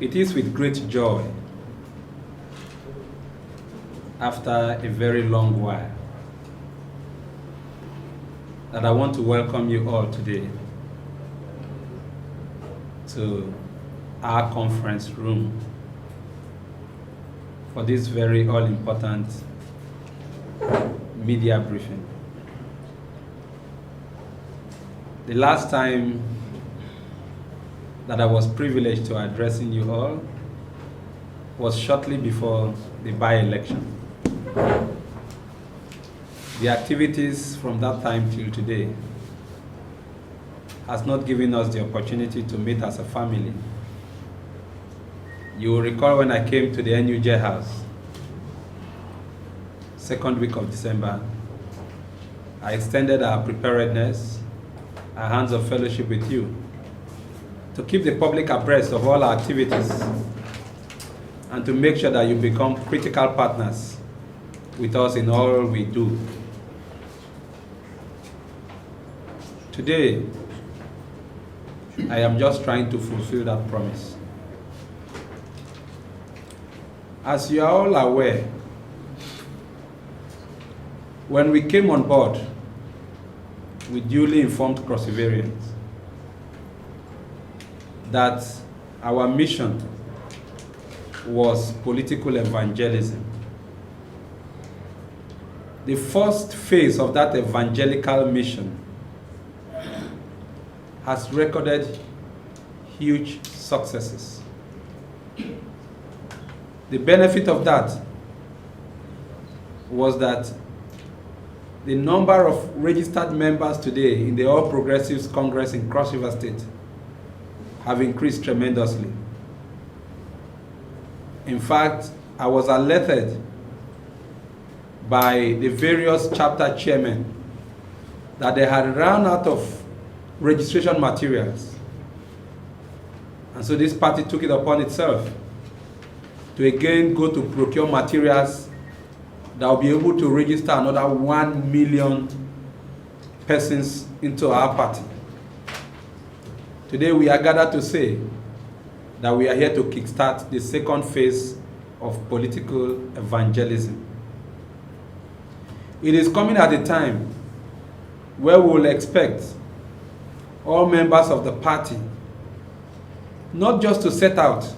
It is with great joy, after a very long while, that I want to welcome you all today to our conference room for this very all-important media briefing. The last time that I was privileged to addressing you all was shortly before the by-election. The activities from that time till today has not given us the opportunity to meet as a family. You will recall when I came to the NUJ house, second week of December, I extended our preparedness, our hands of fellowship with you, to keep the public abreast of all our activities and to make sure that you become critical partners with us in all we do. Today, I am just trying to fulfill that promise. As you are all aware, when we came on board, we duly informed Crossivarians that our mission was political evangelism. The first phase of that evangelical mission has recorded huge successes. The benefit of that was that the number of registered members today in the All Progressives Congress in Cross River State have increased tremendously. In fact, I was alerted by the various chapter chairmen that they had run out of registration materials. And so this party took it upon itself to again go to procure materials that will be able to register another 1 million persons into our party. Today we are gathered to say that we are here to kickstart the second phase of political evangelism. It is coming at a time where we will expect all members of the party not just to set out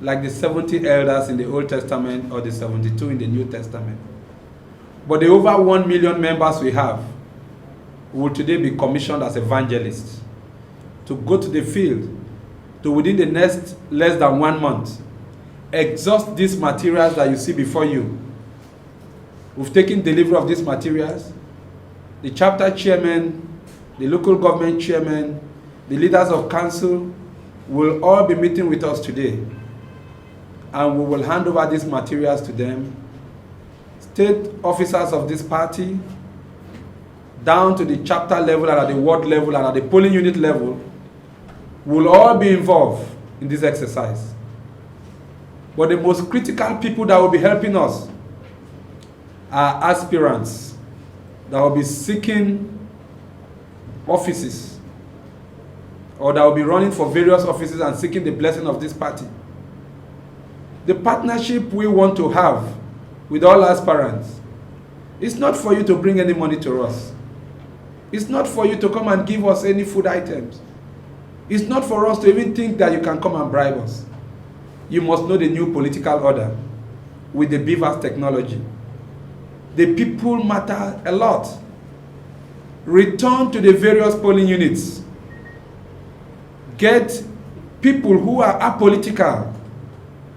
like the 70 elders in the Old Testament or the 72 in the New Testament, but the over 1 million members we have will today be commissioned as evangelists to go to the field to, within the next less than 1 month, exhaust these materials that you see before you. We've taken delivery of these materials. The chapter chairman, the local government chairman, the leaders of council will all be meeting with us today, and we will hand over these materials to them. State officers of this party, down to the chapter level and at the ward level and at the polling unit level, will all be involved in this exercise. But the most critical people that will be helping us are aspirants that will be seeking offices, or that will be running for various offices and seeking the blessing of this party. The partnership we want to have with all aspirants is not for you to bring any money to us. It's not for you to come and give us any food items. It's not for us to even think that you can come and bribe us. You must know the new political order with the BVAS technology. The people matter a lot. Return to the various polling units. Get people who are apolitical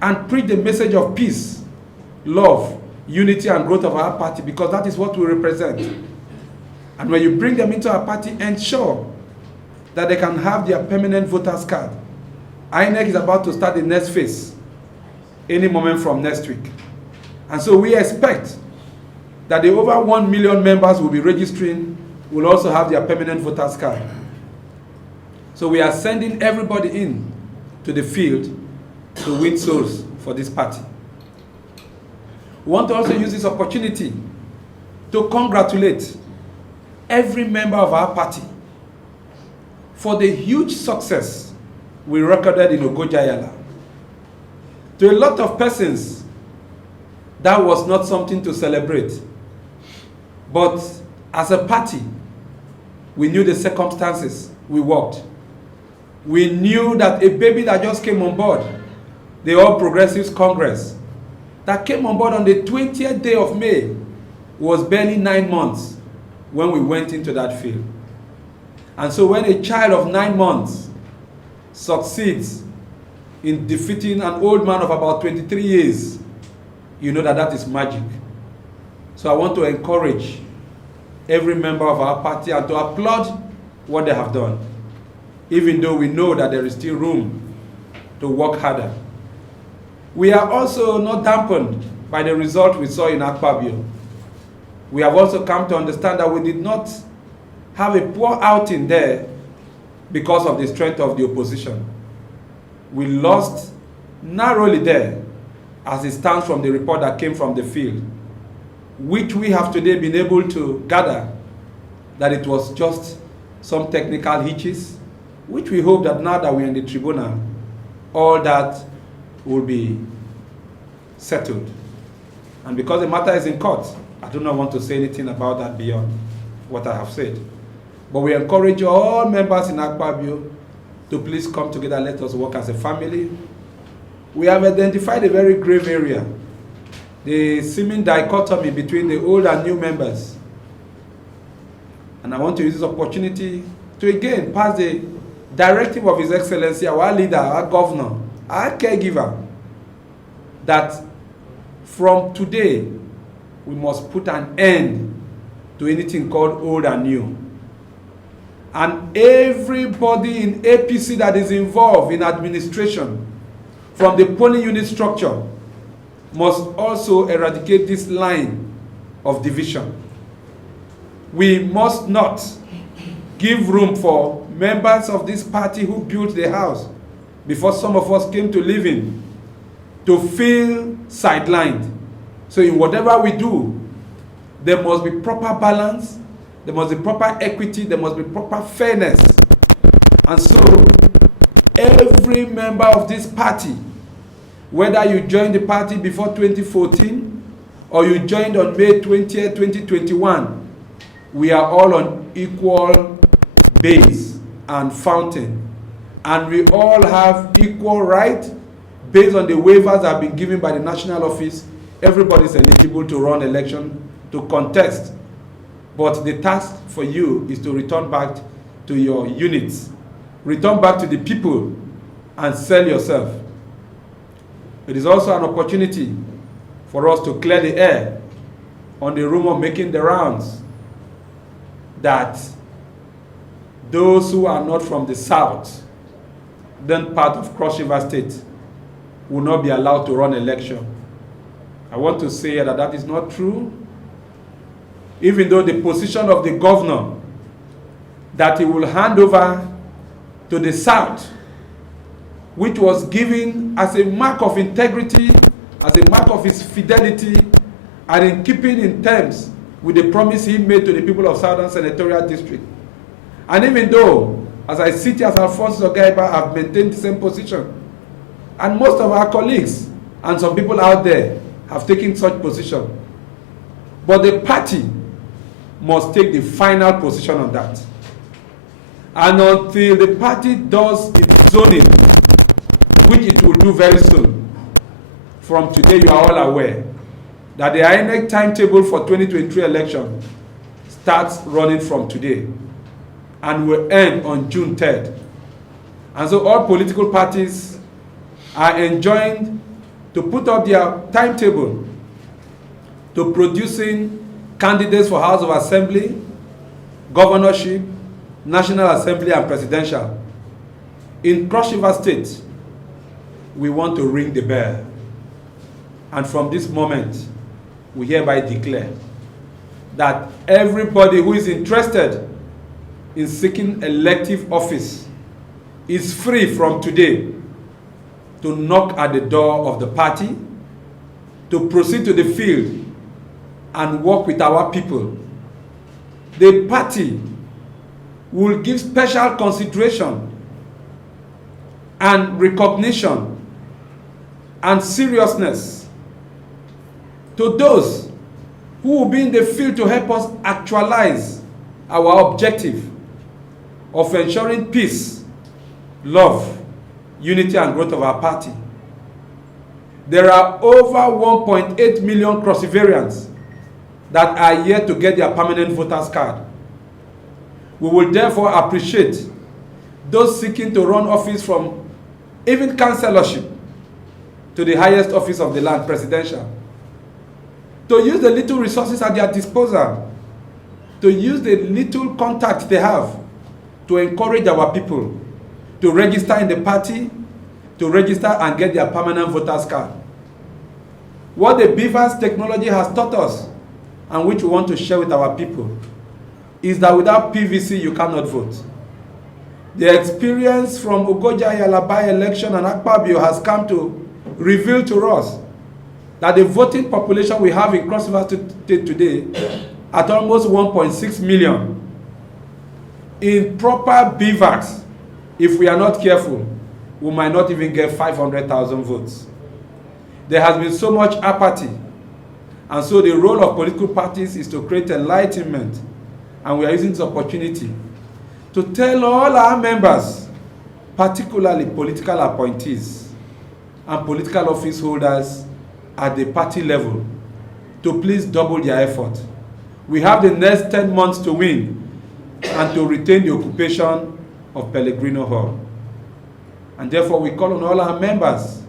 and preach the message of peace, love, unity, and growth of our party, because that is what we represent. And when you bring them into our party, ensure that they can have their permanent voters card. INEC is about to start the next phase any moment from next week. And so we expect that the over 1 million members will be registering will also have their permanent voters card. So we are sending everybody in to the field to win souls for this party. We want to also use this opportunity to congratulate every member of our party for the huge success we recorded in Ogojayala. To a lot of persons, that was not something to celebrate. But as a party, we knew the circumstances we worked. We knew that a baby that just came on board, the All Progressives Congress, that came on board on the 20th day of May, was barely 9 months when we went into that field. And so when a child of 9 months succeeds in defeating an old man of about 23 years, you know that that is magic. So I want to encourage every member of our party and to applaud what they have done, even though we know that there is still room to work harder. We are also not dampened by the result we saw in Akpabio. We have also come to understand that we did not have a poor outing there because of the strength of the opposition. We lost narrowly there, as it stands from the report that came from the field, which we have today been able to gather that it was just some technical hitches, which we hope that now that we're in the tribunal, all that will be settled. And because the matter is in court, I do not want to say anything about that beyond what I have said. But we encourage all members in Akpabio to please come together, let us work as a family. We have identified a very grave area, the seeming dichotomy between the old and new members. And I want to use this opportunity to again pass the directive of His Excellency, our leader, our governor, our caregiver, that from today, we must put an end to anything called old and new. And everybody in APC that is involved in administration, from the polling unit structure, must also eradicate this line of division. We must not give room for members of this party who built the house before some of us came to live in to feel sidelined. So in whatever we do, there must be proper balance, there must be proper equity, there must be proper fairness. And so every member of this party, whether you joined the party before 2014 or you joined on May 20th, 2021, we are all on equal base and fountain. And we all have equal right based on the waivers that have been given by the national office. Everybody is eligible to run election, to contest. But the task for you is to return back to your units, return back to the people, and sell yourself. It is also an opportunity for us to clear the air on the rumor making the rounds that those who are not from the south, then part of Cross River State, will not be allowed to run election. I want to say that that is not true. Even though the position of the governor that he will hand over to the south, which was given as a mark of integrity, as a mark of his fidelity, and in keeping in terms with the promise he made to the people of Southern Senatorial District. And even though, as I sit here as Alphonsus Ogaiba, have maintained the same position, and most of our colleagues and some people out there have taken such position, but the party must take the final position on that. And until the party does its zoning, which it will do very soon, from today you are all aware that the INEC timetable for 2023 election starts running from today and will end on June 3rd. And so all political parties are enjoined to put up their timetable to producing candidates for House of Assembly, governorship, National Assembly, and presidential. In Cross River State, we want to ring the bell. And from this moment, we hereby declare that everybody who is interested in seeking elective office is free from today to knock at the door of the party, to proceed to the field and work with our people. The party will give special consideration and recognition and seriousness to those who will be in the field to help us actualize our objective of ensuring peace, love, unity, and growth of our party. There are over 1.8 million cross-variants that are yet to get their permanent voters card. We will therefore appreciate those seeking to run office from even councillorship to the highest office of the land, presidential, to use the little resources at their disposal, to use the little contact they have to encourage our people to register in the party, to register and get their permanent voters card. What the Beavers technology has taught us, and which we want to share with our people, is that without PVC you cannot vote. The experience from Ugoja Yalabai election and Akpabio has come to reveal to us that the voting population we have in Cross River State today, at almost 1.6 million, in proper Beavers, if we are not careful, we might not even get 500,000 votes. There has been so much apathy, and so the role of political parties is to create enlightenment, and we are using this opportunity to tell all our members, particularly political appointees and political office holders at the party level, to please double their effort. We have the next 10 months to win and to retain the occupation of Pellegrino Hall. And therefore we call on all our members,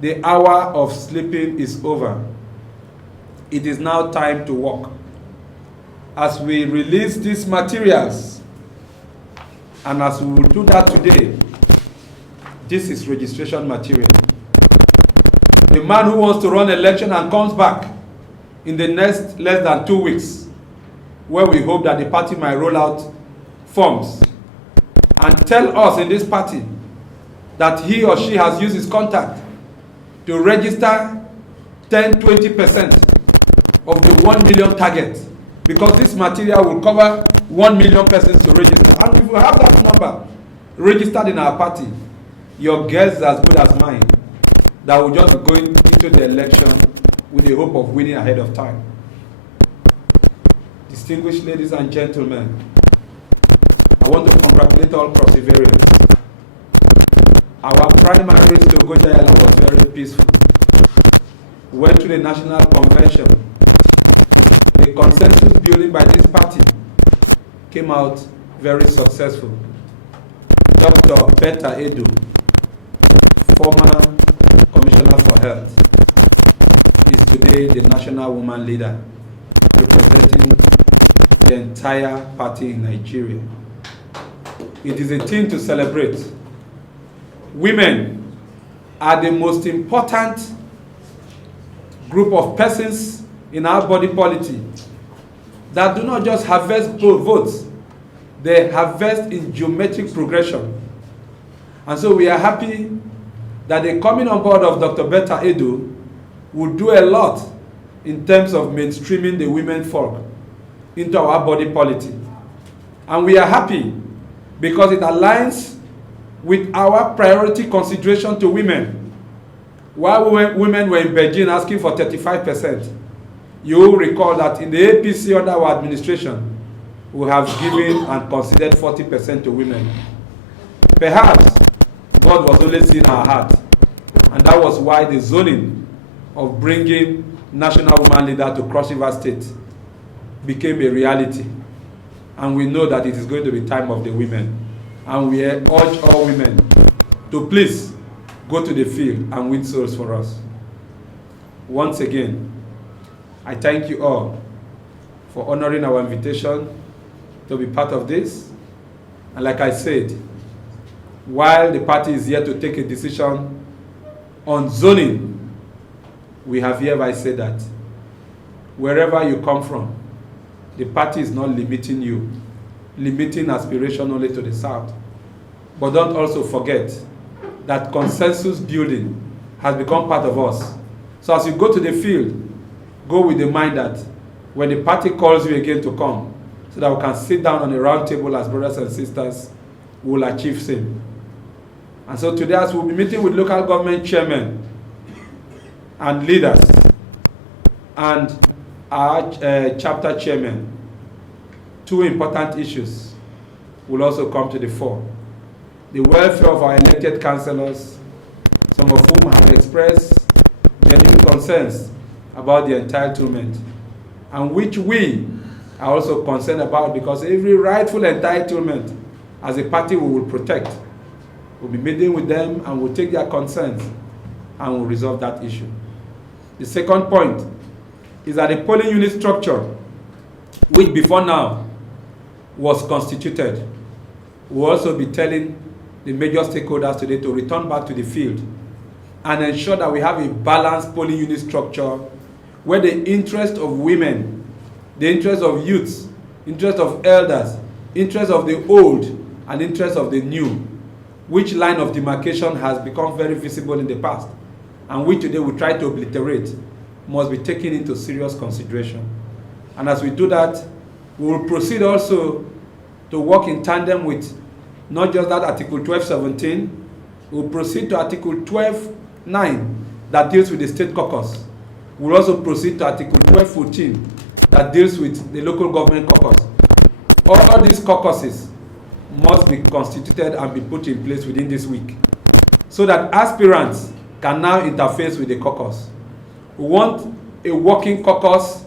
the hour of sleeping is over. It is now time to work. As we release these materials, and as we will do that today, this is registration material. The man who wants to run election and comes back in the next less than 2 weeks, where we hope that the party might roll out forms and tell us in this party that he or she has used his contact to register 10-20% of the 1 million target, because this material will cover 1 million persons to register. And if we have that number registered in our party, your guess is as good as mine that will just be going into the election with the hope of winning ahead of time. Distinguished ladies and gentlemen, I want to congratulate all perseverance. Our primary race to Gojayala was very peaceful. We went to the national convention. The consensus building by this party came out very successful. Dr. Betta Edu, former Commissioner for Health, is today the national woman leader representing the entire party in Nigeria. It is a thing to celebrate. Women are the most important group of persons in our body politic that do not just harvest votes, they harvest in geometric progression. And so we are happy that the coming on board of Dr. Betta Edu will do a lot in terms of mainstreaming the women folk into our body politic. And we are happy because it aligns with our priority consideration to women. While women were in Beijing asking for 35%, you will recall that in the APC under our administration, we have given and considered 40% to women. Perhaps God was only seeing our heart, and that was why the zoning of bringing national woman leader to Cross River State became a reality. And we know that it is going to be time of the women. And we urge all women to please go to the field and win souls for us. Once again, I thank you all for honoring our invitation to be part of this. And like I said, while the party is here to take a decision on zoning, we have hereby said that wherever you come from, the party is not limiting you, limiting aspiration only to the south. But don't also forget that consensus building has become part of us. So as you go to the field, go with the mind that when the party calls you again to come, so that we can sit down on a round table as brothers and sisters, we will achieve same. And so today, as we'll be meeting with local government chairmen and leaders and our chapter chairman, two important issues will also come to the fore. The welfare of our elected councillors, some of whom have expressed genuine concerns about the entitlement, and which we are also concerned about, because every rightful entitlement as a party we will protect. We'll be meeting with them and we'll take their concerns and we'll resolve that issue. The second point is that the polling unit structure, which before now was constituted, will also be telling the major stakeholders today to return back to the field and ensure that we have a balanced polling unit structure where the interest of women, the interest of youths, interest of elders, interest of the old, and interest of the new, which line of demarcation has become very visible in the past, and which today we try to obliterate, must be taken into serious consideration. And as we do that, we will proceed also to work in tandem with not just that Article 12.17, we will proceed to Article 12.9 that deals with the state caucus. We will also proceed to Article 12.14 that deals with the local government caucus. All these caucuses must be constituted and be put in place within this week, so that aspirants can now interface with the caucus. We want a working caucus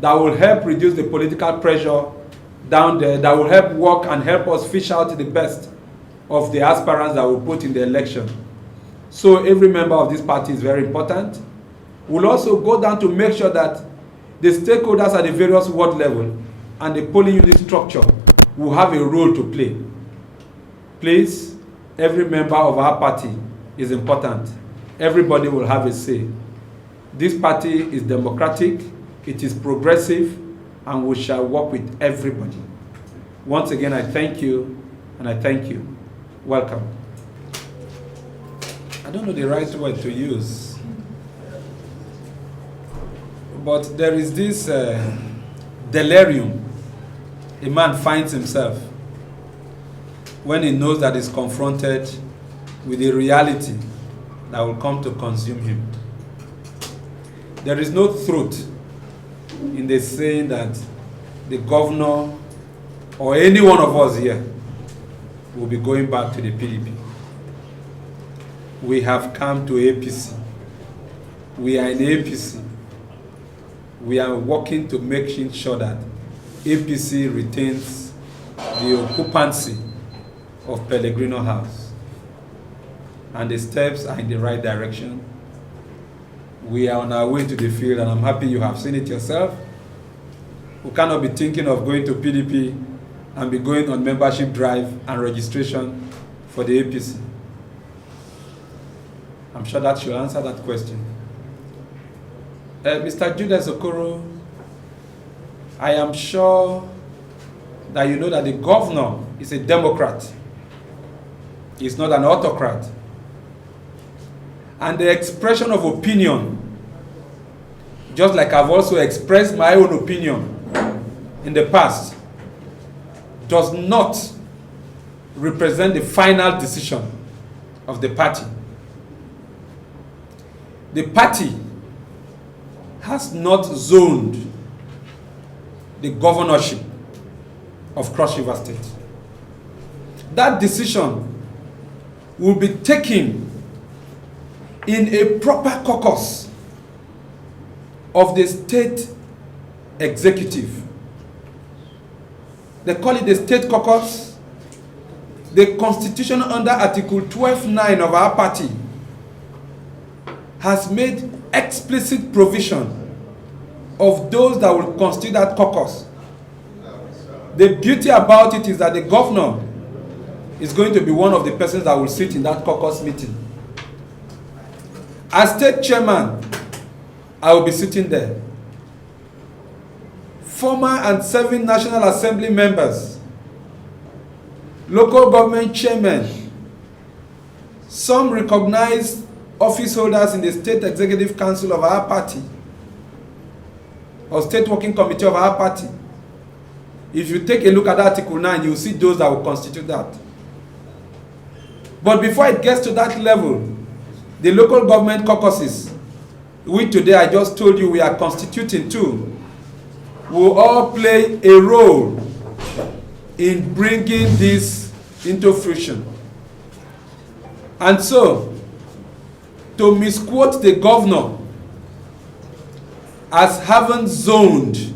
that will help reduce the political pressure down there, that will help work and help us fish out the best of the aspirants that we put in the election. So every member of this party is very important. We'll also go down to make sure that the stakeholders at the various ward level and the polling unit structure will have a role to play. Please, every member of our party is important. Everybody will have a say. This party is democratic, it is progressive, and we shall work with everybody. Once again, I thank you, and I thank you. Welcome. I don't know the right word to use, but there is this delirium a man finds himself when he knows that he's confronted with a reality that will come to consume him. There is no truth in the saying that the governor or any one of us here will be going back to the PDP. We have come to APC. We are in APC. We are working to make sure that APC retains the occupancy of Pellegrino House. And the steps are in the right direction. We are on our way to the field, and I'm happy you have seen it yourself. We cannot be thinking of going to PDP and be going on membership drive and registration for the APC. I'm sure that should answer that question. Mr. Judas Okoro, I am sure that you know that the governor is a Democrat. He's not an autocrat. And the expression of opinion, just like I've also expressed my own opinion in the past, does not represent the final decision of the party. The party has not zoned the governorship of Cross River State. That decision will be taken in a proper caucus of the state executive. They call it the state caucus. The constitution under Article 12.9 of our party has made explicit provision of those that will constitute that caucus. The beauty about it is that the governor is going to be one of the persons that will sit in that caucus meeting. As state chairman, I will be sitting there. Former and serving National Assembly members, local government chairmen, some recognized office holders in the State Executive Council of our party, or State Working Committee of our party. If you take a look at Article 9, you will see those that will constitute that. But before it gets to that level, the local government caucuses, which today I just told you we are constituting too, will all play a role in bringing this into fruition. And so, to misquote the governor as having zoned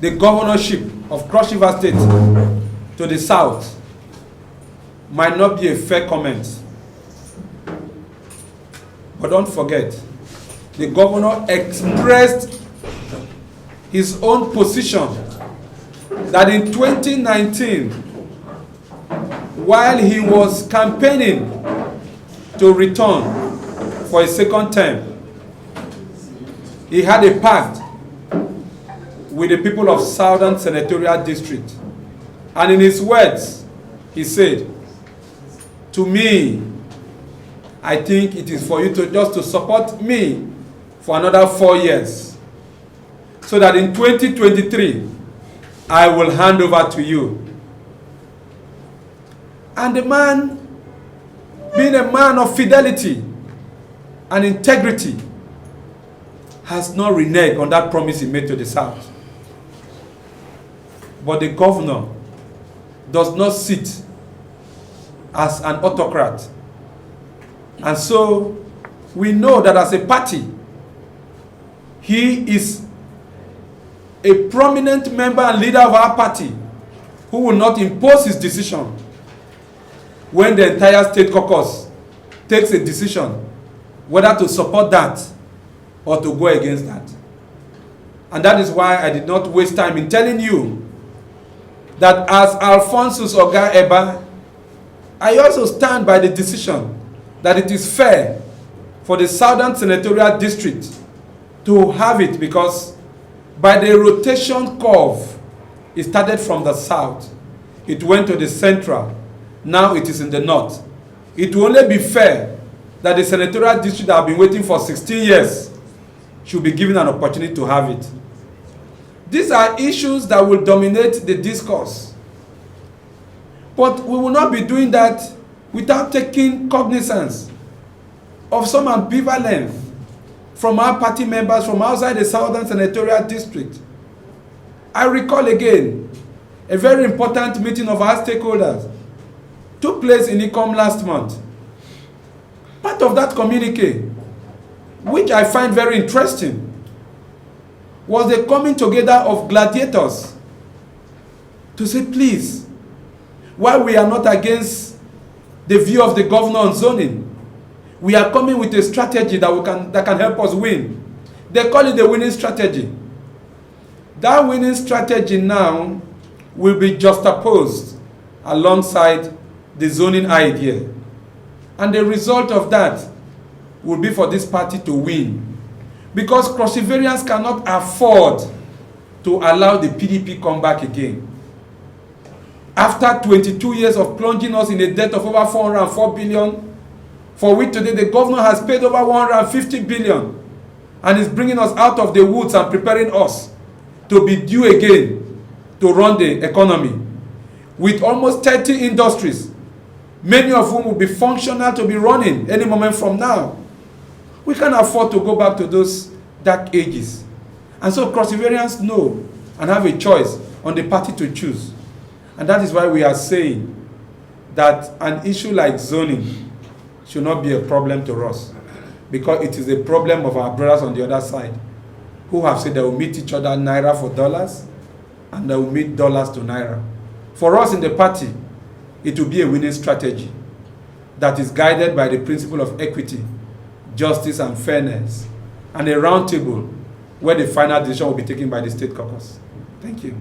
the governorship of Cross River State to the south might not be a fair comment. But don't forget, the governor expressed his own position that in 2019, while he was campaigning to return for a second term, he had a pact with the people of Southern Senatorial District. And in his words, he said, "To me, I think it is for you to just to support me for another 4 years, so that in 2023, I will hand over to you." And the man, being a man of fidelity and integrity, has not reneged on that promise he made to the South. But the governor does not sit as an autocrat. And so we know that as a party, he is a prominent member and leader of our party who will not impose his decision when the entire state caucus takes a decision whether to support that or to go against that. And that is why I did not waste time in telling you that as Alphonsus Oga Eba, I also stand by the decision that it is fair for the Southern Senatorial District to have it, because by the rotation curve, it started from the south, it went to the central, now it is in the north. It will only be fair that the Senatorial District that have been waiting for 16 years should be given an opportunity to have it. These are issues that will dominate the discourse. But we will not be doing that without taking cognizance of some ambivalence from our party members from outside the Southern Senatorial District. I recall again a very important meeting of our stakeholders took place in Ikom last month. Part of that communique, which I find very interesting, was the coming together of gladiators to say, please, while we are not against the view of the governor on zoning, we are coming with a strategy that can help us win. They call it the winning strategy. That winning strategy now will be juxtaposed alongside the zoning idea. And the result of that will be for this party to win. Because Cross Riverians cannot afford to allow the PDP come back again. After 22 years of plunging us in a debt of over 404 billion, for which today the governor has paid over 150 billion and is bringing us out of the woods and preparing us to be due again to run the economy. With almost 30 industries, many of whom will be functional to be running any moment from now. We can't afford to go back to those dark ages. And so Cross Riverians know and have a choice on the party to choose. And that is why we are saying that an issue like zoning should not be a problem to us, because it is a problem of our brothers on the other side who have said they will meet each other naira for dollars and they will meet dollars to naira. For us in the party, it will be a winning strategy that is guided by the principle of equity, justice and fairness, and a round table where the final decision will be taken by the state caucus. Thank you.